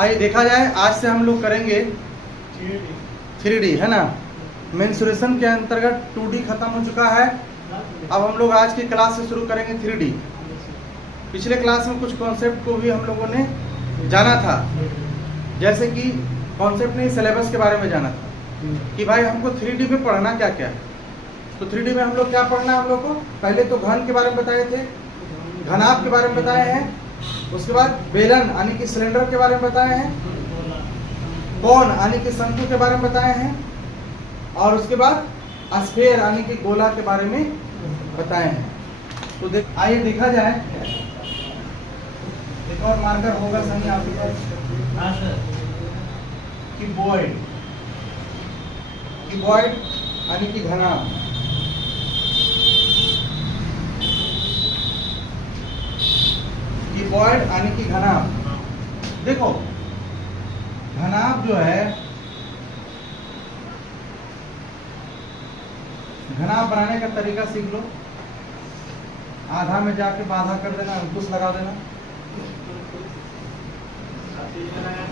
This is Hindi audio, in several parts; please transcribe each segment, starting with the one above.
आइए देखा जाए, आज से हम लोग करेंगे 3D, है ना। मेंसुरेशन के अंतर्गत 2D खत्म हो चुका है। अब हम लोग आज की क्लास से शुरू करेंगे 3D। पिछले क्लास में कुछ कॉन्सेप्ट को भी हम लोगों ने जाना था, जैसे कि कॉन्सेप्ट नहीं, सिलेबस के बारे में जाना था कि भाई हमको 3D में पढ़ना क्या क्या है। तो 3D में हम लोग क्या पढ़ना है, हम लोग को पहले तो घन के बारे में बताए थे, घनाभ के बारे में बताए हैं, उसके बाद बेलन यानी कि सिलेंडर के बारे में बताए हैं, कोन यानी कि शंकु के बारे में बताए हैं, और उसके बाद स्फीयर यानी कि गोला के बारे में बताए हैं। तो आइए देखा जाए, एक और मार्कर होगा सही आपके पास, क्यूबॉइड, क्यूबॉइड यानी कि घनाभ, क्यूबॉइड यानी कि घनाभ। देखो घनाभ जो है, घनाभ बनाने का तरीका सीख लो। आधा में जाके बाधा कर देना, अंकुश लगा देना।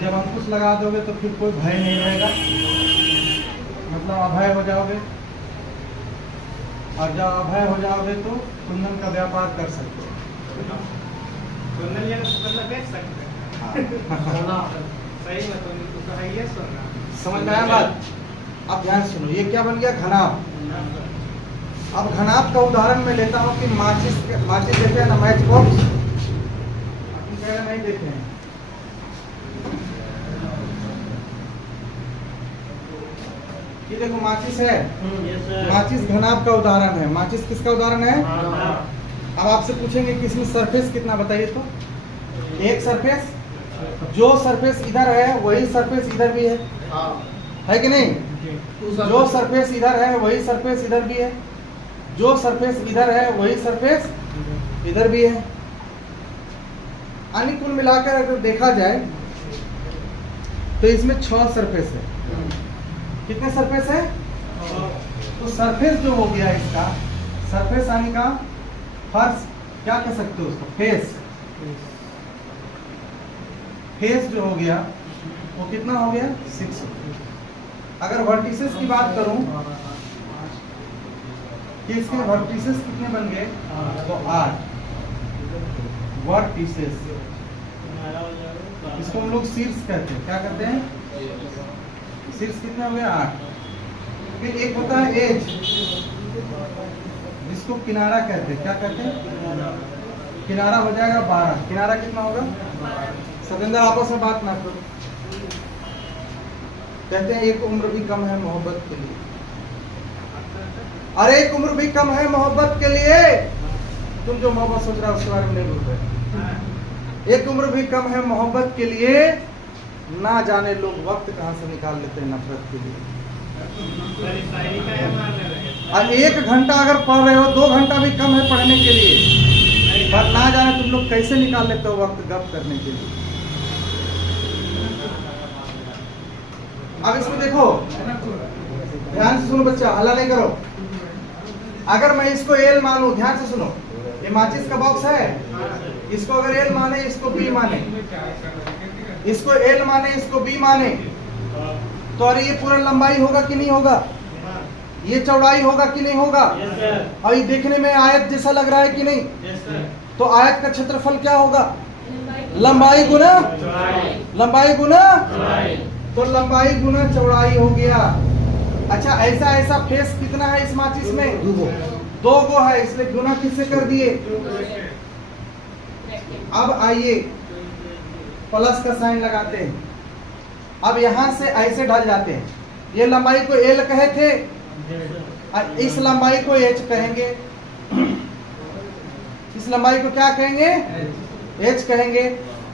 जब अंकुश लगा दोगे तो फिर कोई भय नहीं रहेगा, मतलब अभय हो जाओगे, और जब अभय हो जाओगे तो कुंदन का व्यापार कर सकते हो। समझ में आया बात? अब ध्यान सुनो, ये क्या बन गया, घनाभ। अब घनाभ का उदाहरण मैं लेता हूँ कि माचिस देखे हैं ना, मैच बॉक्स, नहीं देखे हैं। ये देखो माचिस है, माचिस घनाभ का उदाहरण है। माचिस किसका उदाहरण है? अब आपसे पूछेंगे कि इसमें सरफेस कितना, बताइए तो। एक सरफेस, जो सरफेस इधर है वही सरफेस इधर भी है कि नहीं? जो सरफेस इधर है वही सरफेस इधर भी है, जो सरफेस इधर है वही सरफेस इधर भी है। यानी कुल मिलाकर अगर देखा जाए तो इसमें 6 सरफेस है। कितने सरफेस है? तो सरफेस जो हो गया इसका, सरफेस यानी का फर्श, क्या कह सकते हो उसको, फेस। फेस जो हो गया वो कितना हो गया, 6। अगर वर्टिसेस की बात करूं कि इसके वर्टिसेस कितने बन गए, तो 8 वर्टिसेस। इसको हम लोग शीर्ष कहते हैं। क्या कहते हैं? शीर्ष कितने हो गए, 8। फिर एक होता है एज, जिसको किनारा कहते हैं। क्या कहते हैं? किनारा हो जाएगा 12। किनारा कितना होगा? सतेंद्र आपस में बात ना करो। कहते हैं एक उम्र भी कम है मोहब्बत के लिए। अरे एक उम्र भी कम है मोहब्बत के लिए। तुम जो मोहब्बत सोच रहा है उसके बारे में नहीं बोल रहे। एक उम्र भी कम है मोहब्बत के लिए, ना जाने लोग वक्त कहां से निकाल लेते हैं नफरत के लिए। और 1 घंटा अगर पढ़ रहे हो, 2 घंटा भी कम है पढ़ने के लिए, पर ना जाने तुम लोग कैसे निकाल लेते हो वक्त गप करने के लिए। अब इसमें देखो, ध्यान से सुनो बच्चा, हल्ला नहीं करो। अगर मैं इसको एल मानूं, ध्यान से सुनो, ये माचिस का बॉक्स है, इसको अगर एल माने, इसको बी माने, इसको एल माने, इसको बी माने, तो अरे ये पूरा लंबाई होगा कि नहीं होगा, ये चौड़ाई होगा कि नहीं होगा, और ये देखने में आयत जैसा लग रहा है कि नहीं? तो आयत का क्षेत्रफल क्या होगा, लंबाई गुना लंबाई गुना, तो लंबाई गुना चौड़ाई हो गया। अच्छा, ऐसा फेस कितना है इस माचिस में? 2 गो है, इसलिए गुना किससे कर दिए? अब आइए प्लस का साइन लगाते हैं। अब यहां से ऐसे ढल जाते हैं। ये लंबाई को एल कहे थे, और इस लंबाई को एच कहेंगे। इस लंबाई को क्या कहेंगे? एच कहेंगे।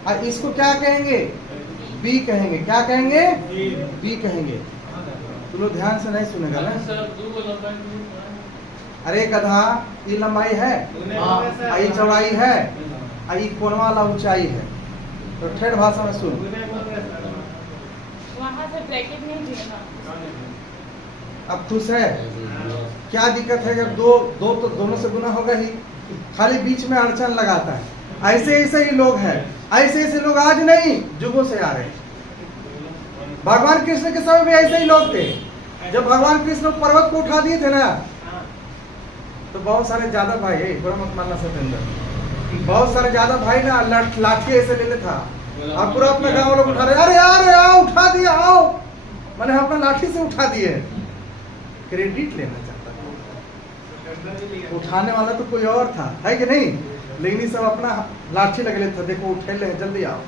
और इसको क्या कहेंगे? बी कहेंगे। क्या कहेंगे? बी कहेंगे। तुम लोग ध्यान से नहीं सुनेगा ना। अरे गधा, ये लंबाई है, ये चौड़ाई है, ये कोण वाला ऊंचाई है। तो ठेठ भाषा में सुन, वहाँ से ब्रैकेट नहीं देना। अब खुश है? क्या दिक्कत है जब दो तो दोनों से गुना होगा ही, खाली बीच में अड़चन लगाता है। ऐसे ऐसे ही लोग हैं, ऐसे ऐसे लोग आज नहीं जुगों से आ रहे हैं। भगवान कृष्ण के समय भी ऐसे ही लोग थे। जब भगवान कृष्ण पर्वत को उठा दिए थे ना, तो बहुत सारे ज्यादा भाई है, थोड़ा मत मानना सत्येंद्र, बहुत सारे ज्यादा भाई ना लाठी ऐसे ले था, अब पूरा अपना गाँव लोग उठा रहे, अरे यार आओ उठा दिया आओ, मैंने अपना लाठी से उठा दिए। क्रेडिट लेना चाहता था, उठाने वाला तो कोई और था, है कि नहीं, लेकिन ये सब अपना लाठी लगे लेते थे, देखो उठे ले जल्दी आओ।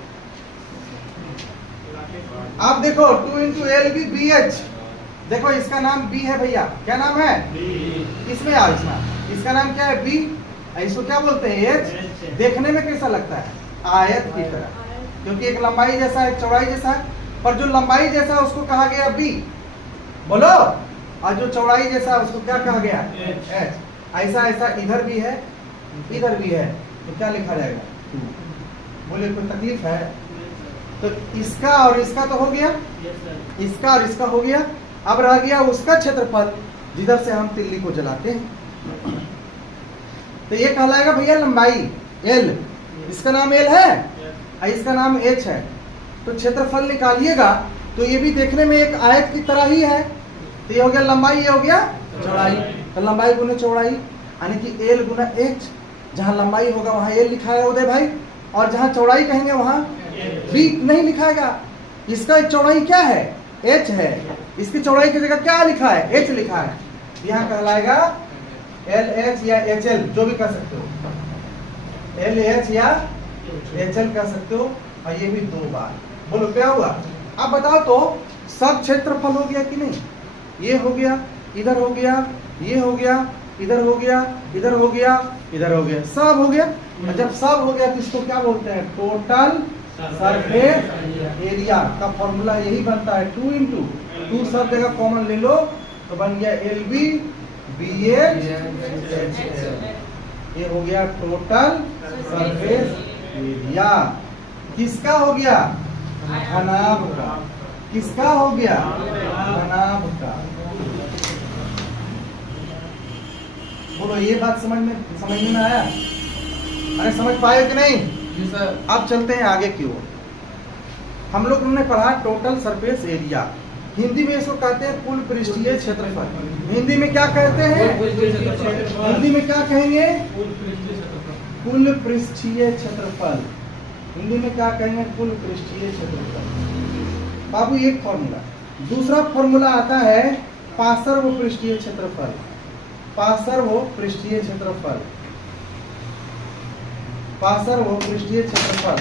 आप देखो 2 × LBBH, देखो इसका नाम बी है भैया, क्या नाम है? इसमें आओ, इसका नाम क्या है? बी। इसको क्या बोलते हैं? एच। देखने में कैसा लगता है? आयत की तरह, क्योंकि एक लंबाई जैसा है, चौड़ाई जैसा है, पर जो लंबाई जैसा है उसको कहा गया बी, बोलो, और जो चौड़ाई जैसा है उसको क्या कहा गया? एच। ऐसा ऐसा इधर भी है, इधर भी है, तो क्या लिखा जाएगा? 2। बोले कोई तकलीफ है? तो इसका और इसका तो हो गया, इसका और इसका हो गया, अब रह गया उसका क्षेत्रफल जिधर से हम तिल्ली को जलाते हैं। तो ये कहलाएगा भैया लंबाई L, इसका नाम L है और इसका नाम H है। तो क्षेत्रफल निकालिएगा तो ये भी देखने में एक आयत की तरह ही है। तो ये हो गया लंबाई, ये हो गया चौड़ाई, तो लंबाई गुना चौड़ाई यानी कि L × H। जहाँ लंबाई होगा वहाँ L लिखाएगा उदय भाई, और जहाँ चौड़ाई कहेंगे वहाँ B नहीं लिखाएगा। इसका चौड़ाई क्या है? H है, इसकी चौड़ाई की जगह क्या लिखा है? H लिखा है। यहाँ कहलाएगा LH या HL, जो भी कह सकते हो, LH या HL कह सकते हो। और ये भी 2 बार। बोलो क्या हुआ? अब बताओ तो सब क्षेत्रफल हो गया कि नहीं? ये हो गया, इधर हो गया, ये हो गया, इधर हो गया, इधर हो गया, इधर हो गया, सब हो गया। और जब सब हो गया तो इसको क्या बोलते हैं? टोटल सरफेस एरिया का फॉर्मूला यही बनता है 2 × 2 सब जगह कॉमन ले लो तो बन गया LB BH HL। ये हो गया टोटल सरफेस एरिया। किसका हो गया? घनाभ का। किसका हो गया? घनाभ का। बोलो ये बात समझ में आया? अरे समझ पाए कि नहीं? जी सर। अब चलते हैं आगे की ओर। हम लोग ने पढ़ा टोटल सरफेस एरिया, हिंदी में इसको कहते हैं कुल पृष्ठीय क्षेत्रफल। हिंदी में क्या कहते हैं? हिंदी में क्या कहेंगे? कुल पृष्ठीय क्षेत्रफल। हिंदी में क्या कहेंगे? कुल पृष्ठीय क्षेत्रफल। बाबू एक फॉर्मूला, दूसरा फॉर्मूला आता है पार्श्व पृष्ठीय क्षेत्रफल। पार्श्व पृष्ठीय क्षेत्रफल, पार्श्व पृष्ठीय क्षेत्रफल,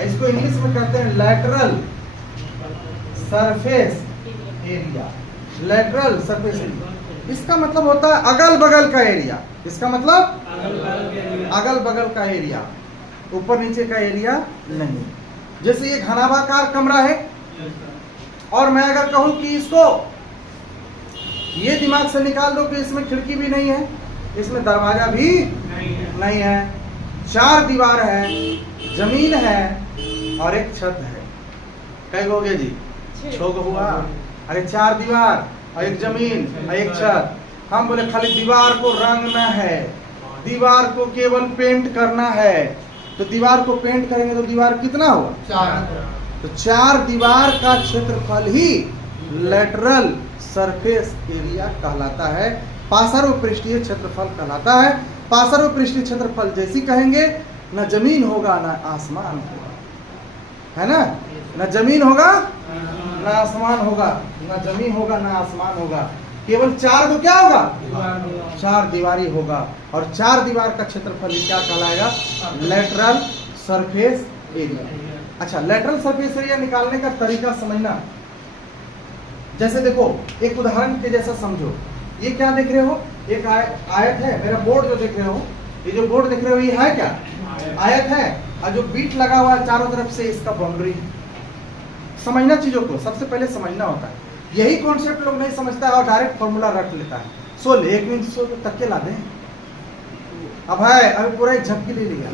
इसको इंग्लिश में कहते हैं lateral surface area. Lateral surface area, इसका मतलब होता है अगल बगल का एरिया। इसका मतलब अगल बगल का एरिया, ऊपर नीचे का एरिया नहीं। जैसे ये घनाभाकार कमरा है और मैं अगर कहूं कि इसको ये दिमाग से निकाल दो कि इसमें खिड़की भी नहीं है, इसमें दरवाजा भी नहीं है, 4 दीवार है, जमीन है और एक छत है। कई हो गए जी? 6 हुआ। अरे 4 दीवार और एक जमीन और एक छत। हम बोले खाली दीवार को रंगना है, दीवार को केवल पेंट करना है। तो दीवार को पेंट करेंगे तो दीवार कितना होगा? 4। तो 4 दीवार का क्षेत्रफल ही लैटरल सरफेस एरिया कहलाता है, पार्श्व पृष्ठीय क्षेत्रफल कहलाता है। पार्श्व पृष्ठीय क्षेत्रफल जैसी कहेंगे, न जमीन होगा न आसमान होगा, है ना? न जमीन होगा न आसमान होगा, न जमीन होगा न आसमान होगा, केवल 4 को क्या होगा? 4 दीवारी होगा। और 4 दीवार का क्षेत्रफल क्या कहलाएगा? Lateral surface area. अच्छा, लैटरल सरफेस एरिया निकालने का तरीका समझना। जैसे देखो एक उदाहरण के जैसा समझो, ये क्या देख रहे हो? एक आयत है, मेरा बोर्ड जो देख रहे हो, ये जो बोर्ड देख रहे हो ये है क्या? आयत है, और जो बीट लगा हुआ है चारों तरफ से इसका बाउंड्री। समझना चीजों को, सबसे पहले समझना होता है। यही कॉन्सेप्ट लोग नहीं समझता है और डायरेक्ट फॉर्मूला रख लेता है। 1 मिनट 100 तक के ला दें। अब है, अभी पूरा एक झपकी ले लिया।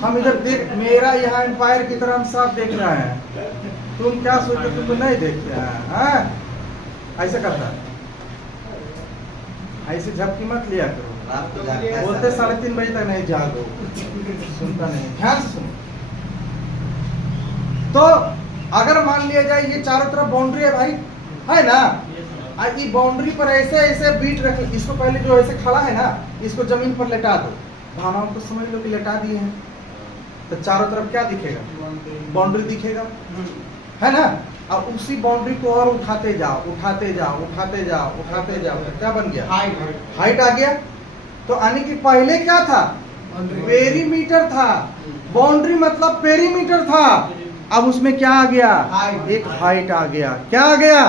हम इधर देख, मेरा यहाँ एम्पायर की तरह हम सब देख रहे हैं, तुम क्या सोचते? तुम तो नहीं देखते हैं। ऐसे करता है, ऐसे झपकी मत लिया करो। बोलते 3:30 बजे तक नहीं जागो, सुनता नहीं, ध्यान से सुनो। तो अगर मान लिया जाए ये चारों तरफ बाउंड्री है भाई, है ना, ये बाउंड्री पर ऐसे ऐसे बीट रख, इसको पहले जो ऐसे खड़ा है ना इसको जमीन पर लेटा दो, भावनाओं को समझ लो कि लेटा दिए हैं, तो चारों तरफ क्या दिखेगा, बाउंड्री दिखेगा, है ना। अब उसी बाउंड्री को और उठाते जाओ उठाते जाओ उठाते जाओ उठाते जाओ, तो क्या बन गया, हाइट आ गया। तो आने की पहले क्या था, पेरीमीटर था, बाउंड्री मतलब पेरीमीटर था, अब उसमें क्या आ गया, एक हाइट आ गया, क्या आ गया,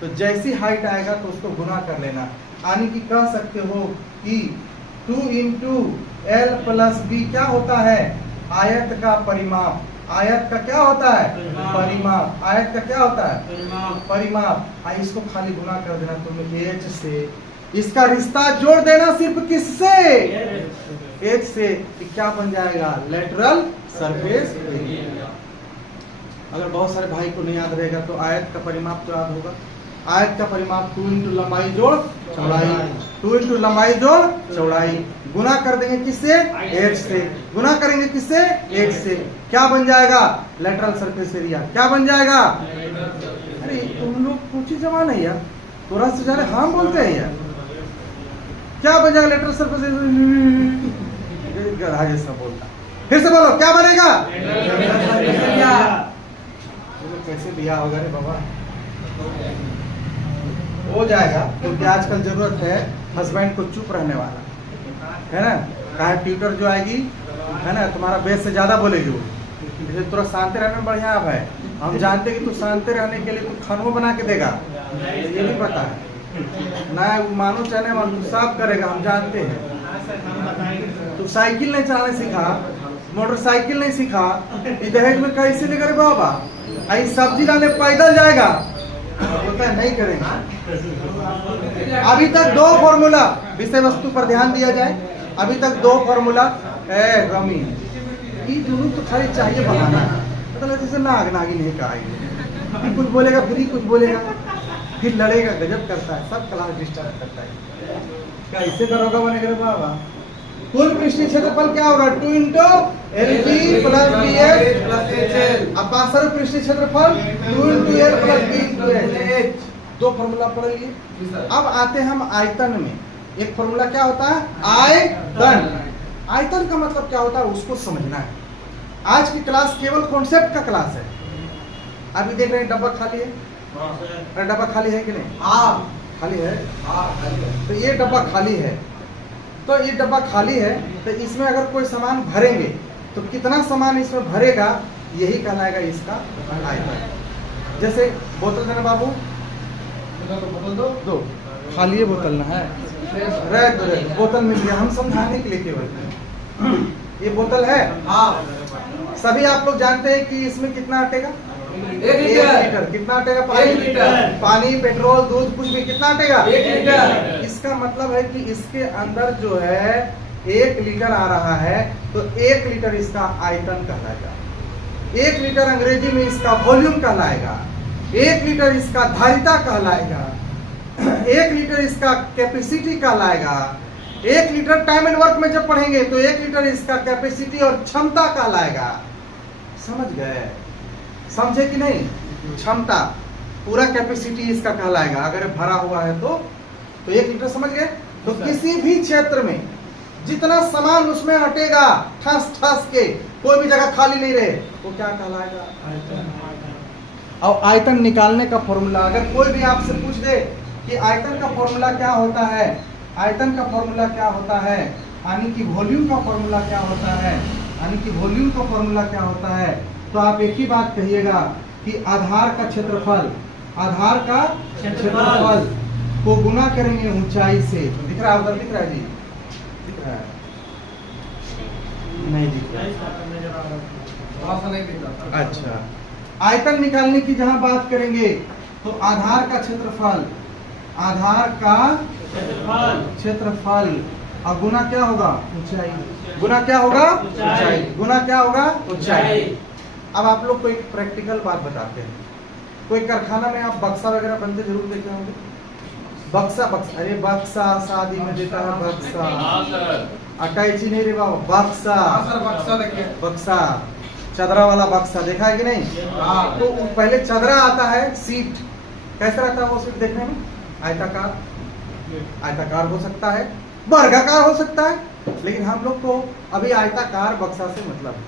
तो जैसी हाइट आएगा तो उसको गुना कर लेना। यानी कि कह सकते हो कि 2 इंटू एल प्लस बी क्या होता है, आयत का परिमाप, आयत का क्या होता है, परिमाप, आयत का क्या होता है, परिमाप। इसको खाली गुना कर देना तुम एच से, इसका रिश्ता जोड़ देना सिर्फ किससे, एच से, क्या बन जाएगा, लेटरल सरफेस एरिया। अगर बहुत सारे भाई को नहीं याद रहेगा तो आयत का परिमाप तो याद होगा, आयत का परिमाप 2 इंटू लंबाई जोड़ चौड़ाई, 2 इंटू लंबाई जोड़ चौड़ाई, गुना कर देंगे किससे, एच से, गुना करेंगे किससे, एच से, क्या बन जाएगा, लेटरल सरफेस एरिया, क्या बन जाएगा। अरे तुम लोग पूछी जवान है यार, थोड़ा सा ज्यादा हम बोलते हैं यार, क्या बन जाएगा लेटरल सरफेस एरिया, जैसा बोलता, फिर से बोलो क्या बनेगा, कैसे बिया होगा रे बाबा, हो जाएगा, क्योंकि आजकल जरूरत है हस्बैंड को चुप रहने वाला, है ना, कहा ट्यूटर जो आएगी है ना तुम्हारा बेस से ज्यादा बोलेगी वो, इसलिए थोड़ा शांति रहने में बढ़िया अब है, हम जानते कि तू शांति रहने के लिए तू खानों बना के देगा, ये भी पता है ना, मानो चाहे मानो तू साफ करेगा, हम जानते हैं। तू साइकिल नहीं चलाने सीखा, मोटरसाइकिल नहीं सीखा, दहेज में कैसे लेकर बाबा, आई सब्जी लाने पैदल जाएगा, होता है नहीं करेंगे। अभी तक 2 फॉर्मूला, विषय वस्तु पर ध्यान दिया जाए, अभी तक 2 फॉर्मूला रमी, ये दोनों तो खाली चाहिए बनाना, मतलब जैसे नाग नागी नहीं कहा, कुछ बोलेगा फिर ही कुछ बोलेगा, फिर लड़ेगा, गजब करता है, सब क्लास डिस्टर्ब करता है, कैसे करोगा बनेगा बाबा। कुल पृष्ठीय क्षेत्रफल क्या होगा, 2 into L B plus B H plus H L, अपासर पृष्ठीय क्षेत्रफल 2 into L plus B into H, 2 formula पढ़ेंगे। अब आते हैं हम आयतन में, एक फॉर्मूला क्या होता है, आयतन, आयतन का मतलब क्या होता है उसको समझना है। आज की क्लास केवल कॉन्सेप्ट का क्लास है। अभी देख रहे हैं डब्बा खाली है, अरे डब्बा खाली है कि नहीं, हाँ खाली है, तो ये डब्बा खाली है, तो ये डब्बा खाली है, तो इसमें अगर कोई सामान भरेंगे तो कितना सामान इसमें भरेगा, यही कहलाएगा इसका आयतन। जैसे बोतल देना बाबू, दो खाली है बोतल ना है, बोतल मिल गया, हम समझाने के लिए केवल, ये बोतल है, हाँ सभी आप लोग जानते हैं कि इसमें कितना अटेगा, 1 लीटर, कितना अटेगा, 1 लीटर, पानी पेट्रोल दूध कुछ भी कितना अटेगा, 1 लीटर। इसका मतलब है कि इसके अंदर जो है 1 लीटर आ रहा है, तो 1 लीटर इसका आयतन कहलाएगा, 1 लीटर अंग्रेजी में इसका वॉल्यूम कहलाएगा, 1 लीटर इसका धारिता कहलाएगा, 1 लीटर इसका कैपेसिटी कहलाएगा, 1 लीटर टाइम एंड वर्क में जब पढ़ेंगे तो 1 लीटर इसका कैपेसिटी और क्षमता कहलाएगा। समझ गए, समझे कि नहीं, क्षमता पूरा कैपेसिटी इसका कहलाएगा, अगर भरा हुआ है तो 1 लीटर, समझ गए। तो किसी भी क्षेत्र में जितना सामान उसमें हटेगा ठस ठस के, कोई भी जगह खाली नहीं रहे, वो क्या कहलाएगा, आयतन। और आयतन निकालने का फॉर्मूला, अगर कोई भी आपसे पूछ दे कि आयतन का फॉर्मूला क्या होता है, आयतन का फॉर्मूला क्या होता है, यानी कि वॉल्यूम का फॉर्मूला क्या होता है, यानी कि वॉल्यूम का फॉर्मूला क्या होता है, तो आप एक ही बात कहिएगा कि आधार का क्षेत्रफल, आधार का क्षेत्रफल को गुना करेंगे ऊंचाई से। दिख रहा है उधर, दिख रहा है जी, दिख रहा है, नहीं दिख रहा, अच्छा। आयतन निकालने की जहां बात करेंगे तो आधार का क्षेत्रफल, आधार का क्षेत्रफल और गुना क्या होगा, ऊंचाई, गुना क्या होगा, ऊंचाई, गुना क्या होगा, ऊंचाई। अब आप लोग को एक प्रैक्टिकल बात बताते हैं, कोई कारखाना में आप बक्सा वगैरह बनते जरूर देखे होंगे, बक्सा, बक्सा, अरे बक्सा शादी में देता है बक्सा, अटैची नहीं रे बाबा, बक्सा, बक्सा देखिए, बक्सा चदरा वाला बक्सा देखा है कि नहीं? हाँ, तो पहले चदरा आता है, सीट कैसा रहता है वो सीट देखने में? आयताकार, आयताकार हो सकता है, वर्गाकार हो सकता है, लेकिन हम लोग को अभी आयताकार बक्सा से मतलब है।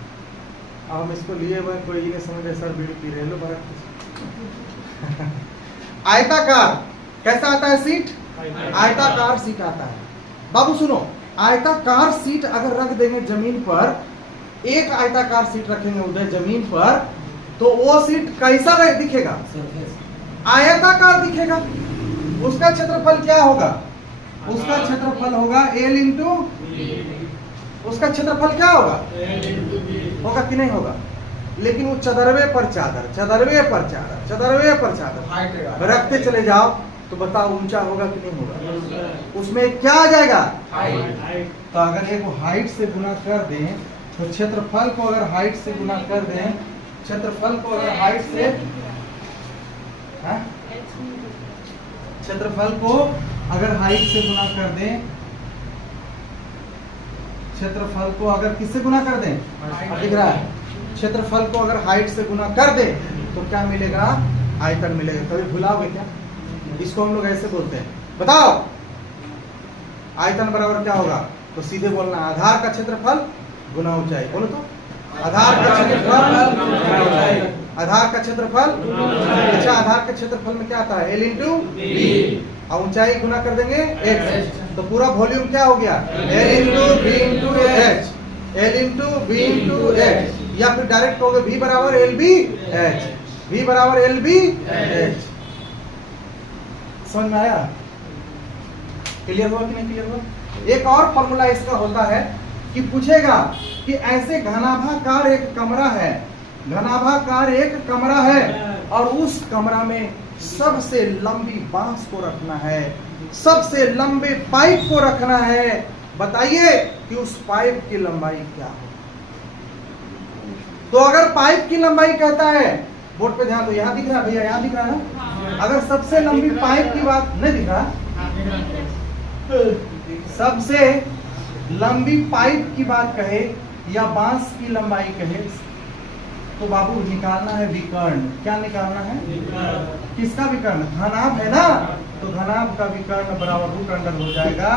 अब हम इसको लिए हुए कोई नहीं समझे सर बीड़ी पी रहे लो आयताकार कैसा आता है सीट? आयताकार सीट आता है। बाबू सुनो, आयताकार सीट अगर रख देंगे जमीन पर, एक आयताकार सीट रखेंगे उधर जमीन पर, तो वो सीट कैसा दिखेगा? आयताकार दिखेगा। उसका क्षेत्रफल क्या होगा? उसका क्षेत्रफल होगा L इंटू, उसका क्षेत्रफल क्या होगा? होगा कि नहीं होगा? लेकिन वो चदरवे पर चादर, चदरवे पर चादर, चदरवे पर चादर रखते चले जाओ तो बताओ ऊंचा होगा कि नहीं होगा? उसमें क्या आ जाएगा? तो अगर एक हाइट से गुना कर दें तो क्षेत्रफल को अगर हाइट से गुना कर दें, क्षेत्रफल को अगर हाइट से, क्षेत्रफल को अगर हाइट से गुना कर दें, क्षेत्रफल को अगर किससे गुना कर दें? दिख रहा है, क्षेत्रफल को अगर हाइट से गुना कर दें तो क्या मिलेगा? आयतन मिलेगा। कभी भुलाओगे क्या? इसको हम लोग ऐसे बोलते हैं, बताओ आयतन बराबर क्या होगा? तो सीधे बोलना, आधार का क्षेत्रफल गुना ऊंचाई। बोलो तो, आधार का क्षेत्रफल गुना ऊंचाई, आधार का क्षेत्रफल। अच्छा, आधार के क्षेत्रफल में क्या आता है? L इंटू बी, और ऊंचाई गुना कर देंगे h, तो पूरा वॉल्यूम क्या हो गया? L into B into H, L into B into H, या फिर डायरेक्ट हो गए V बराबर एल बी एच, V बराबर एल बी एच। समझ में आया? क्लियर हुआ कि नहीं क्लियर हुआ? एक और फॉर्मूला इसका होता है कि पूछेगा कि ऐसे घनाभाकार एक कमरा है, घनाभाकार एक कमरा है, और उस कमरा में सबसे लंबी बांस को रखना है, सबसे लंबे पाइप को रखना है। बताइए कि उस पाइप की लंबाई क्या हो? तो अगर पाइप की लंबाई कहता है, बोर्ड पे ध्यान दो, यहाँ दिख रहा है भैया, यहाँ दिख रहा है ना? अगर सबसे लंबी पाइप की बात नहीं दिख रहा, सबसे लंबी पाइप की बात कहे या बांस की लंबाई कहे, तो बाबू निकालना है विकर्ण। क्या निकालना है? किसका विकर्ण? घनाभ है ना, तो घनाभ का विकर्ण बराबर रूट अंडर हो जाएगा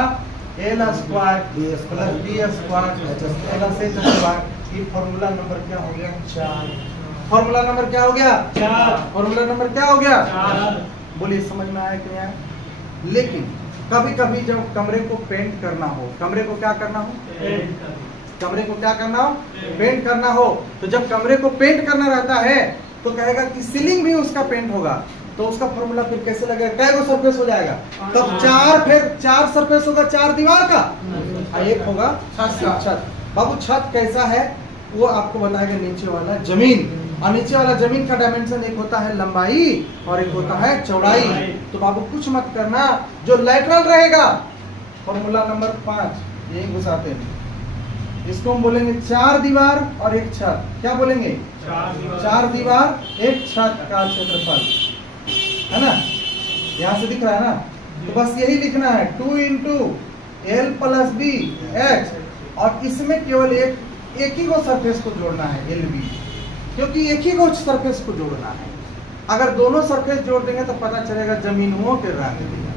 L square plus B square plus H square. ये फॉर्मूला नंबर क्या हो गया? 4। फॉर्मूला नंबर क्या हो गया? 4। फॉर्मूला नंबर क्या हो गया? 4। बोलिए समझ में आया कि नहीं आया? लेकिन कभी कभी जब कमरे को पेंट करना हो, कमरे को क्या करना हो? कमरे को क्या करना हो? पेंट करना हो। तो जब कमरे को पेंट करना रहता है तो कहेगा कि सीलिंग भी उसका पेंट होगा, तो उसका फॉर्मूला फिर कैसे लगेगा? कै गो सरफेस हो जाएगा? तब 4, फिर 4 सरफेस होगा, 4 दीवार का, एक होगा छत। बाबू छत कैसा है वो आपको बताएगा नीचे वाला जमीन, और नीचे वाला जमीन का डायमेंशन एक होता है लंबाई और एक होता है चौड़ाई। तो बाबू कुछ मत करना, जो लेटरल रहेगा, फॉर्मूला नंबर 5 यही घुसाते हैं, इसको हम बोलेंगे 4 दीवार और एक छत। क्या बोलेंगे? 4 दीवार एक छत का क्षेत्रफल, है ना? यहाँ से दिख रहा है ना? तो बस यही लिखना है 2 into L plus B H, और इसमें केवल एक ही को सरफेस को जोड़ना है एल बी, क्योंकि एक ही को सरफेस को जोड़ना है। अगर दोनों सरफेस जोड़ देंगे तो पता चलेगा जमीनों के रंग दिया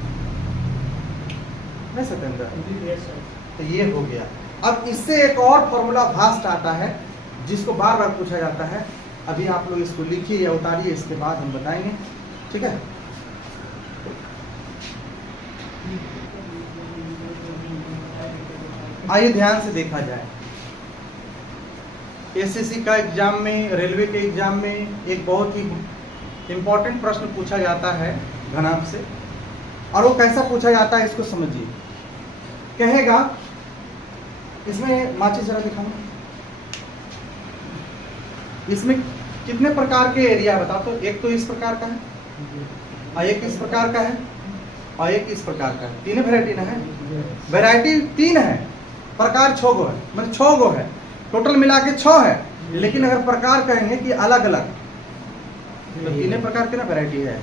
नहीं सतेंद्र? तो ये हो गया। अब इससे एक और फॉर्मूला फास्ट आता है जिसको बार बार पूछा जाता है। अभी आप लोग इसको लिखिए या उतारिए, इसके बाद हम बताएंगे, ठीक है? आइए ध्यान से देखा जाए, एसएससी का एग्जाम में, रेलवे के एग्जाम में एक बहुत ही इंपॉर्टेंट प्रश्न पूछा जाता है घनाभ से, और वो कैसा पूछा जाता है इसको समझिए। कहेगा, इसमें माचिस जरा दिखाऊं, इसमें कितने प्रकार के एरिया बताओ तो? एक तो इस प्रकार का है, और एक इस प्रकार का है, और एक इस प्रकार का है। 3 वैरायटी ना है? वैरायटी 3 है, प्रकार 6 गो है, मतलब 6 गो है, टोटल मिला के 6 है। लेकिन अगर प्रकार कहेंगे कि अलग अलग, तो 3 प्रकार के ना वैरायटी है।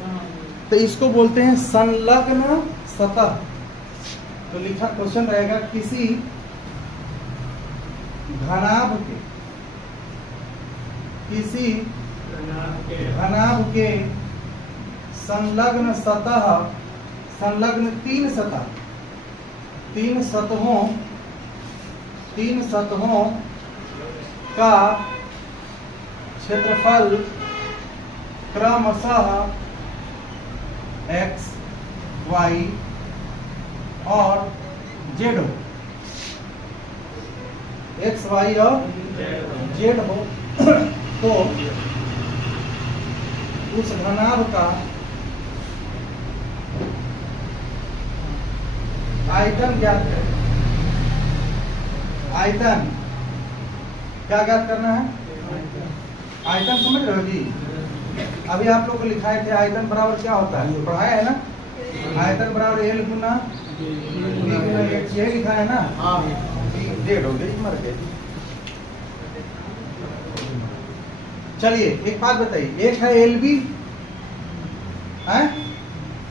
तो इसको बोलते हैं संलग्न सतह। तो लिखा क्वेश्चन रहेगा, किसी घनाभ के किसी घनाभ के संलग्न सतह, संलग्न तीन सतहों का क्षेत्रफल क्रमशः x, y और z हो, x, y और z हो, तो उस घनाभ का आयतन ज्ञात करें। आयतन क्या ज्ञात करना है? आयतन समझ रहे हो जी? अभी आप लोग को लिखाए थे आयतन बराबर क्या होता है, पढ़ाया है ना? आयतन बराबर एल गुना एच, यही लिखा है ना? डेढ़ हो गई, मर गए। चलिए एक बात बताइए, एक है एल बी,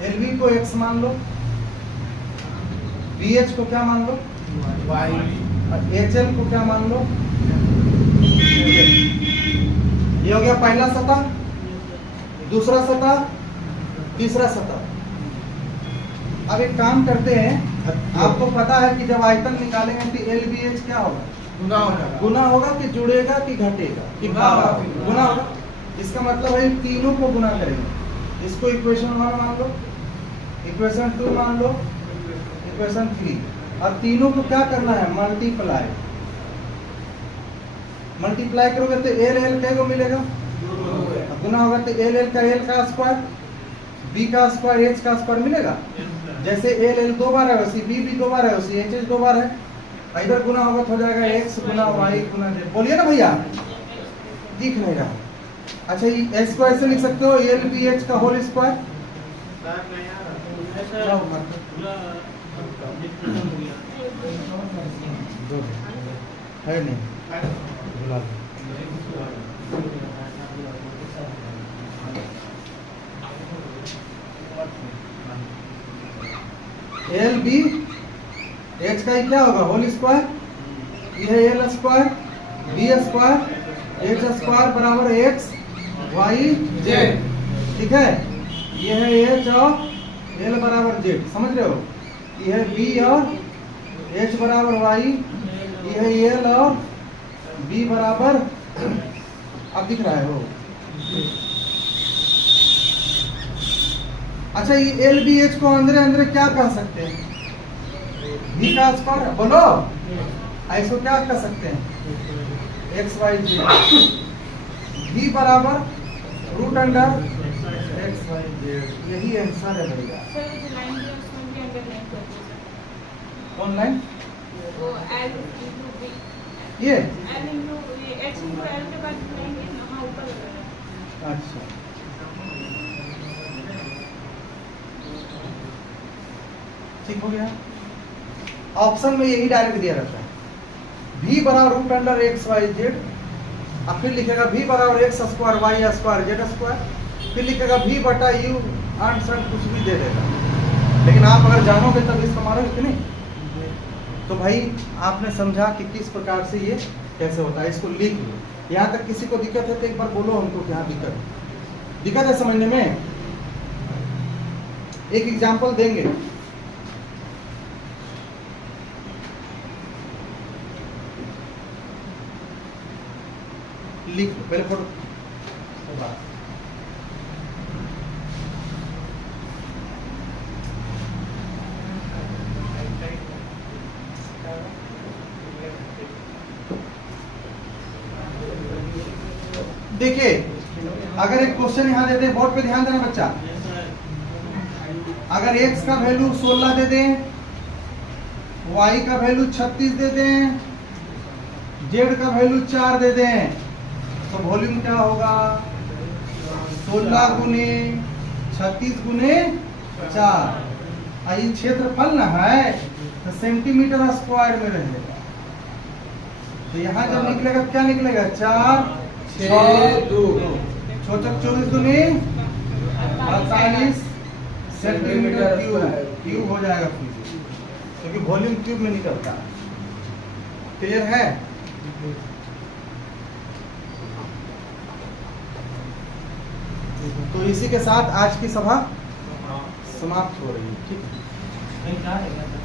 एल बी को एक्स मान लो, बी एच को क्या मान लो? वाई, और एच एल को क्या मान लो? ये हो गया पहला सतह, दूसरा सतह, तीसरा सतह। अब एक काम करते हैं, आपको पता है कि जब आयतन निकालेंगे तो एल बी एच क्या होगा? गुना होगा कि जुड़ेगा कि घटेगा कि गुना होगा। इसका मतलब है तीनों को गुना करेंगे। इसको इक्वेशन 1 मान लो, इक्वेशन 2 मान लो, इक्वेशन 3, और तीनों को क्या करना है? मल्टीप्लाई। मल्टीप्लाई करोगे तो एल एल क्या को मिलेगा? गुना होगा तो एल एल का एल का स्क्वायर, बी का स्क्वायर, एच का स्क्वायर मिलेगा। जैसे एल एल 2 बार है वैसे बी भी 2 बार है, वैसे एच एच 2 बार है। इधर गुना होगा तो हो जाएगा एक्स गुना वाई गुना जेड। बोलिए ना भैया, दिख नहीं रहा। अच्छा ये एस को ऐसे लिख सकते हो, एल बी एच का होल स्क्वायर। है नहीं, बुला लो। एल बी एच का ही क्या होगा? होल स्क्वायर, ये है L square, B square, H square बराबर एक्स वाई जेड। ठीक है, ये है एच और एल बराबर जेड, समझ रहे हो? ये है बी और एच बराबर वाई, ये है एल और बी बराबर, अब दिख रहा है वो। अच्छा ये एल बी एच को अंदर अंदर क्या कह सकते हैं? भी का स्क्वायर, बोलो ऐसो क्या कह सकते हैं? एक्स वाई जेड, भी बराबर root under X Y Z. यही आंसर है भैया। कौन लाइन? ये अच्छा, ठीक हो गया। ऑप्शन में यही डायरेक्ट दिया रहता है, भी बराबर root under X Y Z, और फिर लिखेगा भी बराबर X square Y square Z square, फिर लिखेगा भी बटा यू आंसर कुछ भी दे देगा। लेकिन आप अगर जानोगे तब इसको मारोगे कि नहीं? तो भाई आपने समझा कि किस प्रकार से ये कैसे होता है। इसको लिख लो। यहाँ तक किसी को दिक्कत है तो एक बार बोलो हमको क्या दिक्कत है समझने में। एक एग्जाम्पल देंगे, लिख लो पहले फोटो। देखिए अगर एक क्वेश्चन यहाँ दे दे, बोर्ड पे ध्यान देना बच्चा। अगर x का वैल्यू 16 दे दें, y का वैल्यू 36 दे दें, z का वैल्यू 4 दे दें, तो वॉल्यूम क्या होगा? 16 गुने 36 गुने 4। ये क्षेत्रफल ना है तो सेंटीमीटर स्क्वायर में रहेगा। तो यहाँ जब निकलेगा क्या निकलेगा? 4 6 2 24 दुनी 48 सेंटीमीटर क्यूब हो जाएगा, क्योंकि वॉल्यूम क्यूब में निकलता है। क्लियर है? तो इसी के साथ आज की सभा समाप्त हो रही है। ठीक है।